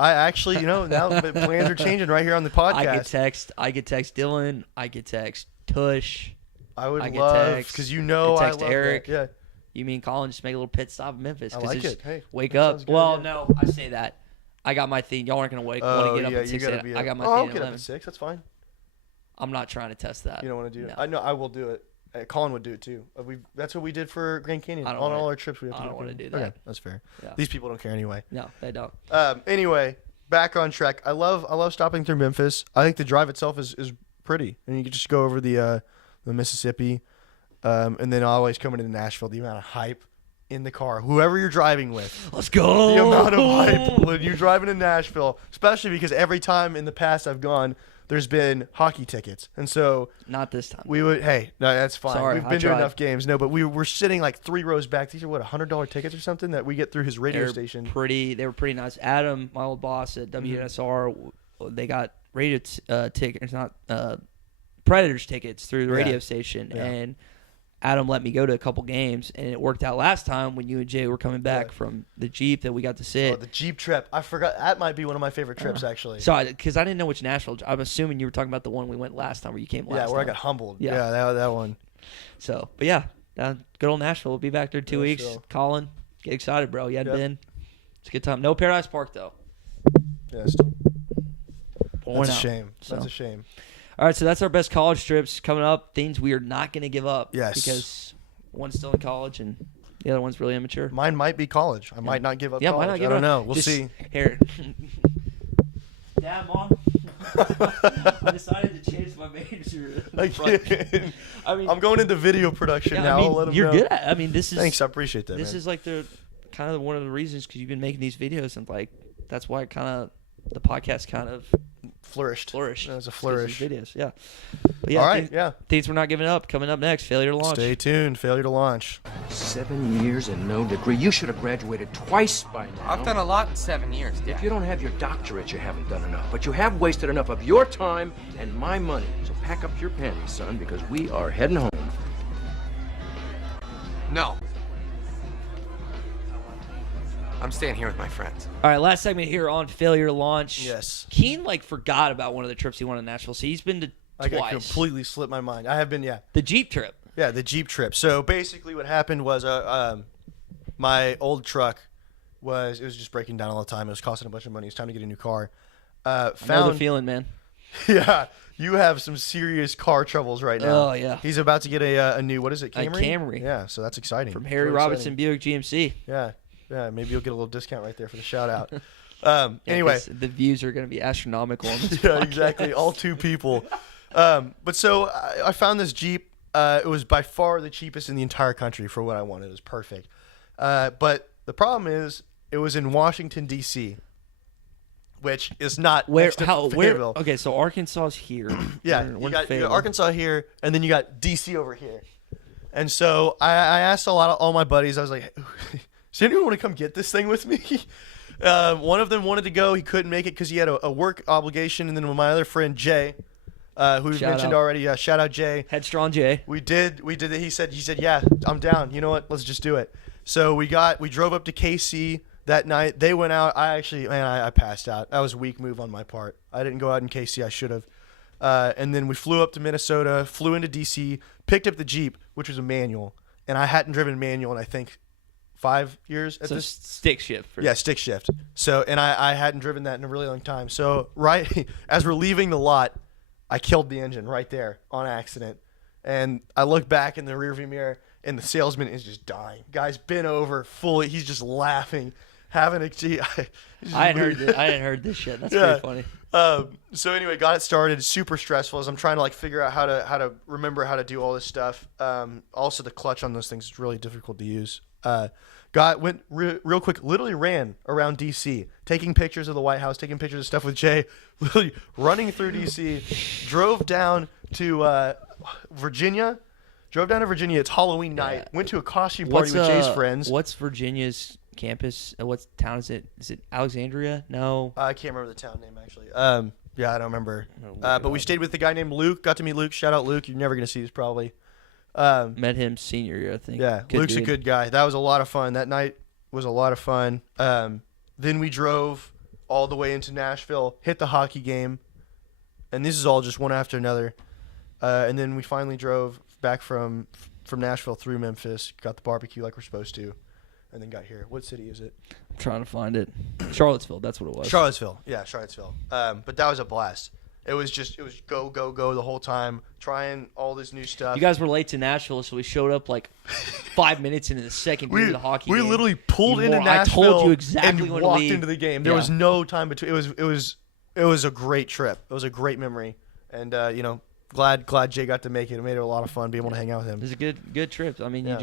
I actually, now the plans are changing right here on the podcast. I could text Dylan. I could text Tush. I would could love text- because I text love Eric. that. Yeah. You mean Colin just make a little pit stop in Memphis? I 'cause like it's- it. Hey, wake that up. sounds good, Well, yeah. no, I say that. I got my thing. Y'all aren't gonna want to get up at 6. You gotta be I got my I'll thing get at up 11. at 6. That's fine. I'm not trying to test that. You don't want to do it? No. I know I will do it. Colin would do it too. That's what we did for Grand Canyon. On all our trips, we have to I don't want to do that. Okay, that's fair. Yeah. These people don't care anyway. No, they don't. Anyway, back on track. I love stopping through Memphis. I think the drive itself is pretty, and you can just go over the Mississippi, and then always coming into Nashville. The amount of hype in the car, whoever you're driving with. Let's go. The amount of hype when you're driving to Nashville, especially because every time in the past I've gone, there's been hockey tickets, and so not this time. we would. Hey, no, that's fine. Sorry, We've I been to tried. enough games. No, but we're sitting like 3 rows back. These are what $100 tickets or something that we get through his radio station. They were pretty nice. Adam, my old boss at WNSR, they got radio tickets, not Predators tickets through the radio station, and Adam let me go to a couple games, and it worked out last time when you and Jay were coming back from the Jeep that we got to sit. Oh, the Jeep trip. I forgot. That might be one of my favorite trips, actually. So, because I didn't know which Nashville. I'm assuming you were talking about the one we went last time where you came last time. Yeah, where I got humbled. Yeah. That one. So, but yeah, good old Nashville. We'll be back there in 2 weeks. Nashville. Colin, get excited, bro. You hadn't been. It's a good time. No Paradise Park, though. Yeah, still. Pouring That's a out. shame. So. That's a shame. All right, so that's our best college trips coming up. Things we are not going to give up. Yes. Because one's still in college and the other one's really immature. Mine might be college. I might not give up Yeah, college. might not give I don't up. know. We'll Just see. Here. Dad, Mom. I decided to change my major. I mean, I'm going into video production now. I mean, I'll let 'em you're know. good at. I mean, this is. Thanks, I appreciate that. This man. is like the kind of one of the reasons because you've been making these videos and like that's why the podcast kind of flourished. It was a because flourish. of these videos, yeah. But yeah, All right, things we're not giving up. Coming up next, failure to launch. Stay tuned. Failure to launch. 7 years and no degree. You should have graduated twice by now. I've done a lot in 7 years, Dad. If you don't have your doctorate, you haven't done enough. But you have wasted enough of your time and my money. So pack up your panties, son, because we are heading home. No. I'm staying here with my friends. All right, last segment here on failure to launch. Yes. Keen forgot about one of the trips he went to Nashville. So he's been to I twice. completely slipped my mind. I have been, The Jeep trip. Yeah, the Jeep trip. So basically, what happened was, my old truck was just breaking down all the time. It was costing a bunch of money. It's time to get a new car. I know the feeling, man. Yeah, you have some serious car troubles right now. Oh yeah. He's about to get a new, what is it, A Camry? Camry. Yeah, so that's exciting. From Harry Really Robinson exciting. Buick GMC. Yeah, maybe you'll get a little discount right there for the shout out. Yeah, Anyway, 'cause the views are going to be astronomical on this yeah, podcast. exactly. All 2 people. But so I found this Jeep. It was by far the cheapest in the entire country for what I wanted. It was perfect. But the problem is, it was in Washington D.C., which is not next to Fayetteville. Okay, so Arkansas is here. Yeah, We're you in got Fayetteville. Arkansas here, and then you got D.C. over here. And so I asked all my buddies. I was like, "Does anyone want to come get this thing with me?" One of them wanted to go. He couldn't make it because he had a work obligation. And then my other friend Jay, who we've mentioned already, shout out Jay. Headstrong Jay. We did it. He said, "Yeah, I'm down. You know what? Let's just do it." So we drove up to KC that night. They went out. I passed out. That was a weak move on my part. I didn't go out in KC. I should have. And then we flew up to Minnesota, flew into DC, picked up the Jeep, which was a manual, and I hadn't driven manual in I think 5 years at So this. stick shift. Yeah, stick shift. So, and I hadn't driven that in a really long time. So, right as we're leaving the lot, I killed the engine right there on accident. And I look back in the rearview mirror, and the salesman is just dying. Guy's bent over, fully. He's just laughing, having a. I hadn't heard this shit. That's pretty funny. So anyway, got it started. Super stressful as I'm trying to figure out how to remember how to do all this stuff. Also, the clutch on those things is really difficult to use. Went real quick. Literally ran around DC, taking pictures of the White House, taking pictures of stuff with Jay. Literally running through DC. Drove down to Virginia. It's Halloween night. Went to a costume party with Jay's friends. What's Virginia's campus? What town is it? Is it Alexandria? No. I can't remember the town name actually. Yeah, I don't remember. But we stayed with a guy named Luke. Got to meet Luke. Shout out Luke. You're never gonna see this probably. Met him senior year, I think. Yeah, Good Luke's dude. a good guy. That was a lot of fun. That night was a lot of fun. Then we drove all the way into Nashville, hit the hockey game, and this is all just one after another. And then we finally drove back from Nashville through Memphis, got the barbecue like we're supposed to, and then got here. What city is it? I'm trying to find it. Charlottesville. That's what it was. Charlottesville. Yeah, Charlottesville. But that was a blast. It was go, go, go the whole time, trying all this new stuff. You guys were late to Nashville, so we showed up like 5 minutes into the second period of the hockey game. We literally pulled into I Nashville told you exactly and when walked to leave. into the game. There was no time between. It was a great trip. It was a great memory, and glad Jay got to make it. It made it a lot of fun being able to hang out with him. It was a good trip. I mean,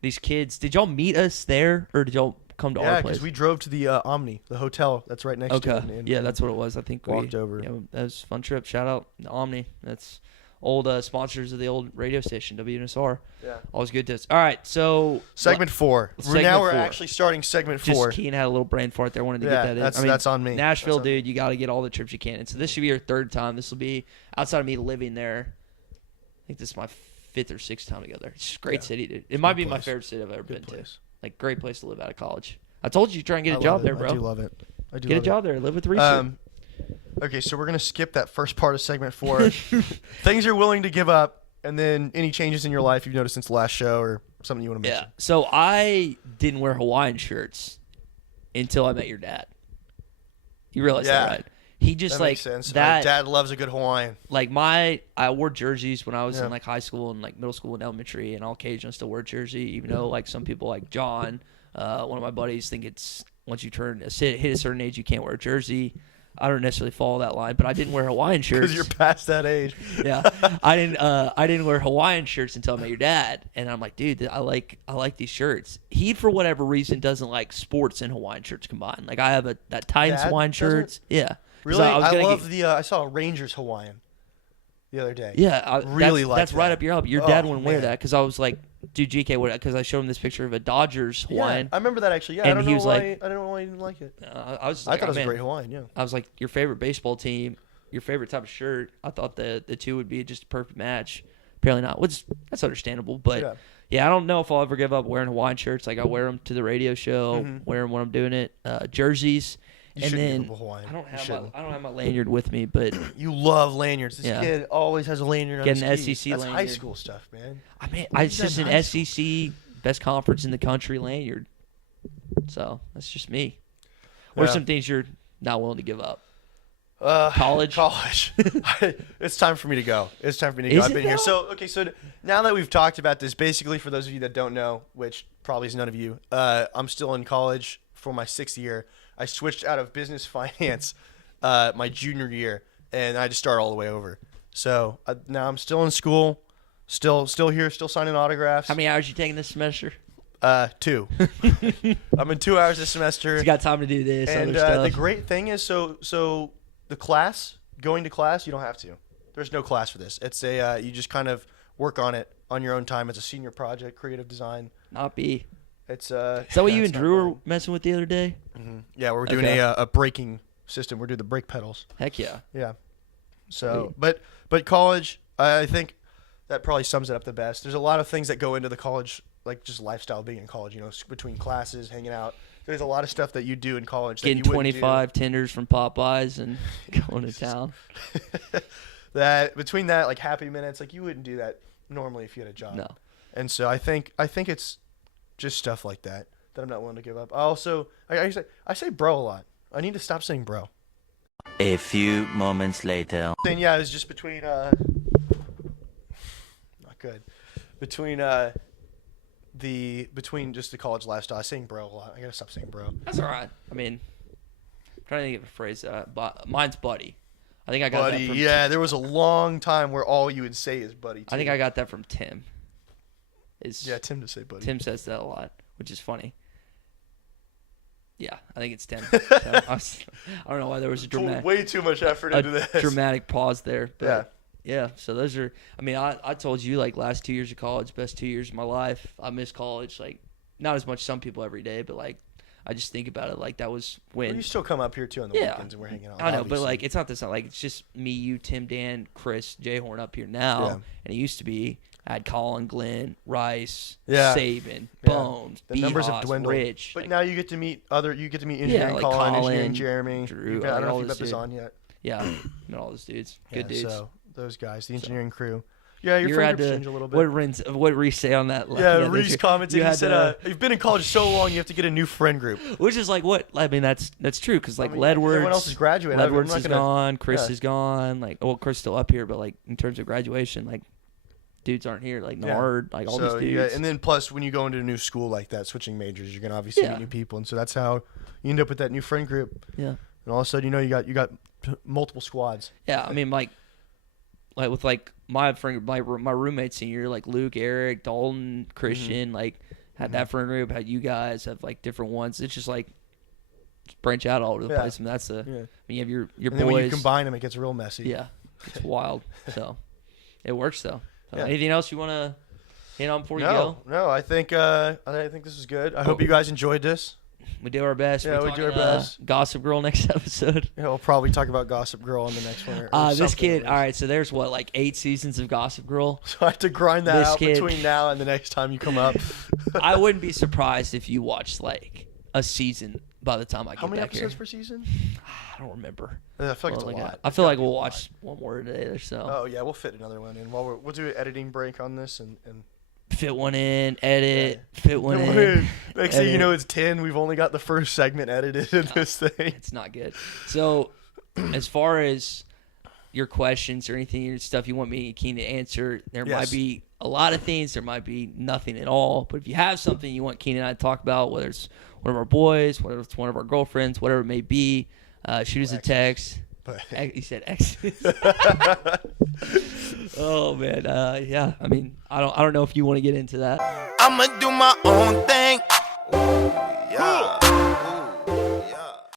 these kids. Did y'all meet us there, or did y'all come to our place? Yeah, because we drove to the Omni, the hotel that's right next to it. Okay. Yeah, that's what it was. I think we walked over. Yeah, that was a fun trip. Shout out to Omni. That's old sponsors of the old radio station, WNSR. Yeah. Always good to us. All right, so segment 4. We're actually starting segment 4. Just Keen had a little brain fart there. Wanted to get that in. That's on me. Nashville, dude, you got to get all the trips you can. And so this should be your third time. This will be, outside of me living there, I think this is my 5th or 6th time together. It's a great city, dude. It might be my favorite city I've ever been to. Like, great place to live out of college. I told you to try and get a job there, bro. I do love it. Get a job there. Live with Reese. Okay, so we're going to skip that first part of segment 4. Things you're willing to give up, and then any changes in your life you've noticed since the last show or something you want to mention. Yeah. So I didn't wear Hawaiian shirts until I met your dad. You realize that, right? He just that makes sense. My dad loves a good Hawaiian. Like I wore jerseys when I was in like high school and like middle school and elementary, and I'll occasionally still wear a jersey, even though like some people like John, one of my buddies, think it's once you hit a certain age you can't wear a jersey. I don't necessarily follow that line, but I didn't wear Hawaiian shirts because you're past that age. Yeah, I didn't wear Hawaiian shirts until I met your dad, and I'm like, dude, I like these shirts. He, for whatever reason, doesn't like sports and Hawaiian shirts combined. Like I have that Titans Hawaiian shirts. Yeah, really. I love I saw a Rangers Hawaiian the other day. Yeah, that's right up your alley. Your dad wouldn't wear that because I was like, dude, GK, because I showed him this picture of a Dodgers Hawaiian. I remember that actually. Yeah, and I he was like, I don't know why he didn't like it. I thought it was a great Hawaiian. Yeah, I was like, your favorite baseball team, your favorite type of shirt. I thought the two would be just a perfect match. Apparently not. Which that's understandable, but yeah, I don't know if I'll ever give up wearing Hawaiian shirts. Like I wear them to the radio show, wear them when I'm doing it. Jerseys. And then I don't have my lanyard with me, but you love lanyards. This kid always has a lanyard. Get an SEC That's lanyard. high school stuff, man. I mean, it's just an SEC best conference in the country lanyard. So that's just me. What are some things you're not willing to give up? College. It's time for me to go. I've been here. So now that we've talked about this, basically for those of you that don't know, which probably is none of you, I'm still in college for my 6th year. I switched out of business finance my junior year, and I just started all the way over. So now I'm still in school, still here, still signing autographs. How many hours you taking this semester? 2. I'm in 2 hours this semester. So you got time to do this. And other stuff. the great thing is, so the class, going to class, you don't have to. There's no class for this. It's you just kind of work on it on your own time. It's a senior project, creative design. Not B. It's Is that what you and Drew were messing with the other day? Mm-hmm. Yeah, we're doing a braking system. We're doing the brake pedals. Heck yeah. Yeah. So, but college, I think that probably sums it up the best. There's a lot of things that go into the college, like just lifestyle being in college. Between classes, hanging out. There's a lot of stuff that you do in college. Getting that you 25 tenders from Popeyes and going to town. Between that, like Happy Minutes, like you wouldn't do that normally if you had a job. No. And so I think it's just stuff like that I'm not willing to give up. Also, I say bro a lot. I need to stop saying bro. A few moments later. And yeah, it was just between not good. Between just the college lifestyle. I saying bro a lot. I gotta stop saying bro. That's all right. I mean, I'm trying to think of a phrase. Mine's buddy. I think I got buddy. that from Tim. There was a long time where all you would say is buddy. Too. I think I got that from Tim. Tim to say buddy. Tim says that a lot, which is funny. Yeah, I think it's Tim. I don't know why there was a dramatic. Way too much effort into this. Dramatic pause there. But yeah. So those are. I mean, I told you like last 2 years of college, best 2 years of my life. I miss college, like not as much some people every day, but like I just think about it like that was when. Well, you still come up here too on the weekends and we're hanging out. I know, obviously. But like it's not this. Like it's just me, you, Tim, Dan, Chris, Jay Horn up here now, and it used to be. I had Colin, Glenn, Rice, Saban, Bones, the numbers have dwindled. Rich. But now you get to meet engineering like Colin, engineering Jeremy. Drew. I don't know if you've got this on yet. Yeah, met all those dudes. Good dudes. So those guys, the engineering crew. Yeah, your you friend had groups to, change a little bit. What Reese say on that? Yeah, Reese commented. You He had said, to- "You've been in college so long, you have to get a new friend group." which is like what? I mean, that's true because like mean, Ledwards, everyone else is graduating. I'm Ledwards not is gonna- gone. Chris yeah. is gone. Like, well, Chris is still up here, but like in terms of graduation, like dudes aren't here. Like Nard, like all So, these dudes. and then plus when you go into a new school like that, switching majors, you're gonna obviously meet new people, and so that's how you end up with that new friend group. Yeah. And all of a sudden, you got multiple squads. Yeah, I mean, like with like my friend, my roommate senior, like Luke, Eric, Dalton, Christian, like had that friend group. Had you guys have like different ones. It's just like branch out all over the place, and that's the. I mean, you have your and boys. then when you combine them, it gets real messy. Yeah, it's wild. So it works though. So Yeah. anything else you want to hit on before you go? No, I think this is good. I hope you guys enjoyed this. We do our best. Yeah, we do our best. Gossip Girl next episode. Yeah, we'll probably talk about Gossip Girl on the next one. Or This something kid. at All least. right, so there's what, like 8 seasons of Gossip Girl. So I have to grind that This out kid- between now and the next time you come up. I wouldn't be surprised if you watched like a season by the time I get How many back episodes here. per season? I don't remember. I feel like it's a Well, lot. I feel like we'll watch one more today or so. Oh yeah, we'll fit another one in. We'll do an editing break on this and Fit one in, edit, fit one in. Next thing you edit. know, it's 10. We've only got the first segment edited in this thing. It's not good. So, as far as your questions or anything or stuff you want me Keen to answer, there Yes. might be a lot of things. There might be nothing at all. But if you have something you want Keen and I to talk about, whether it's one of our boys, whether it's one of our girlfriends, whatever it may be, shoot us a text. He said X. Oh man, yeah. I mean, I don't know if you want to get into that. I'ma do my own thing. Ooh, yeah. Ooh,